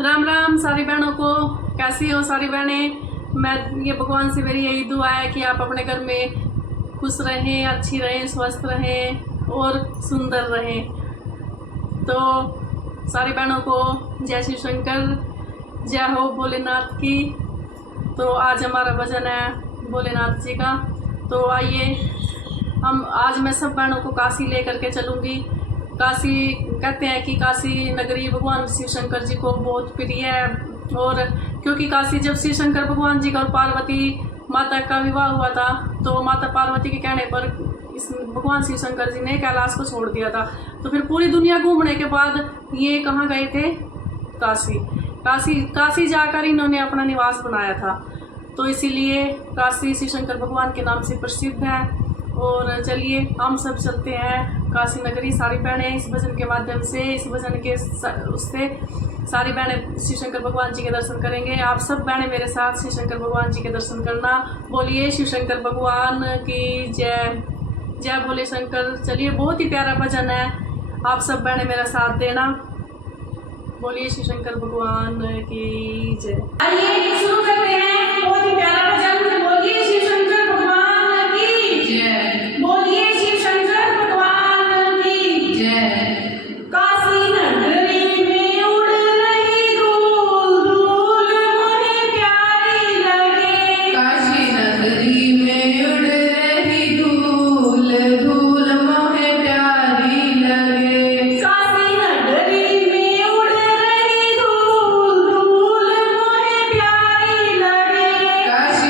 राम राम सारी बहनों को। कैसी हो सारी बहनें। मैं ये भगवान से मेरी यही दुआ है कि आप अपने घर में खुश रहें, अच्छी रहें, स्वस्थ रहें और सुंदर रहें। तो सारी बहनों को जय शिव शंकर, जय हो भोलेनाथ की। तो आज हमारा भजन है भोलेनाथ जी का। तो आइए आज मैं सब बहनों को काशी लेकर के चलूँगी। काशी कहते हैं कि काशी नगरी भगवान शिव शंकर जी को बहुत प्रिय है। और क्योंकि काशी जब शिव शंकर भगवान जी का और पार्वती माता का विवाह हुआ था तो माता पार्वती के कहने पर इस भगवान शिव शंकर जी ने कैलाश को छोड़ दिया था। तो फिर पूरी दुनिया घूमने के बाद ये कहाँ गए थे? काशी। काशी काशी जाकर इन्होंने अपना निवास बनाया था। तो इसीलिए काशी शिव शंकर भगवान के नाम से प्रसिद्ध है। और चलिए हम सब चलते हैं काशी नगरी। सारी बहनें इस भजन के माध्यम से, इस भजन के उससे सारी बहनें शिव शंकर भगवान जी के दर्शन करेंगे। आप सब बहनें मेरे साथ शिव शंकर भगवान जी के दर्शन करना। बोलिए शिव शंकर भगवान की जय, जय भोले शंकर। चलिए बहुत ही प्यारा भजन है, आप सब बहनें मेरा साथ देना। बोलिए शिव शंकर भगवान की जय। आइए शुरू करते हैं बहुत ही प्यारा भजन। बोलिए शिव शंकर भगवान की जय। बोलिए शिव शंकर भगवान की जय। काशी नगरी में उड़ रही धूल, धूल मुझे प्यारी लगे। काशी नगरी में उड़ रही धूल, धूल मोहे प्यारी लगे। काशी नगरी में उड़ रही धूल, धूल मुझे प्यारी लगे। काशी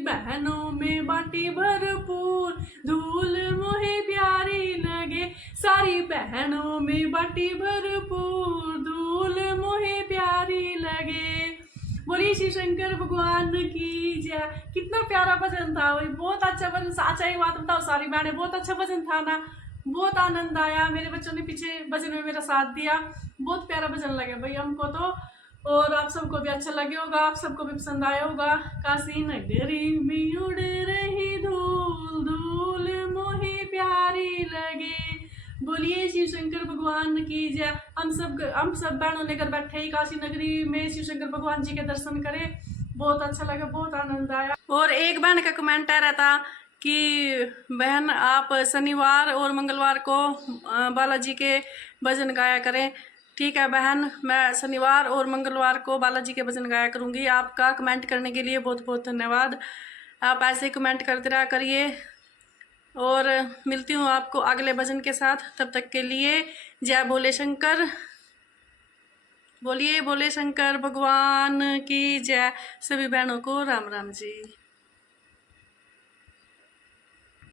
बहनों में बाटी भरपूर, धूल मोहे प्यारी लगे। सारी बहनों में बाटी भरपूर, धूल मोहे प्यारी लगे। बोलिए शिव शंकर भगवान की जय। कितना प्यारा भजन था वही, बहुत अच्छा भजन। अच्छा एक बात बताओ सारी बहनें, बहुत अच्छा भजन था ना, बहुत आनंद आया। मेरे बच्चों ने पीछे भजन में मेरा साथ दिया, बहुत प्यारा भजन लगे भाई हमको तो, और आप सबको भी अच्छा लगे होगा, आप सबको भी पसंद आया होगा। काशी नगरी में उड़ रही धूल, धूल मोहे प्यारी लगे। बोलिए शिव शंकर भगवान की जय। हम सब बहनों लेकर बैठे ही काशी नगरी में शिव शंकर भगवान जी के दर्शन करें, बहुत अच्छा लगा, बहुत आनंद आया। और एक बहन का कमेंट आ रहा था कि बहन आप शनिवार और मंगलवार को बालाजी के भजन गाया करें। ठीक है बहन, मैं शनिवार और मंगलवार को बालाजी के भजन गाया करूँगी। आपका कमेंट करने के लिए बहुत बहुत धन्यवाद। आप ऐसे ही कमेंट करते रहा करिए, और मिलती हूँ आपको अगले भजन के साथ। तब तक के लिए जय भोले शंकर। बोलिए भोले शंकर भगवान की जय। सभी बहनों को राम राम जी।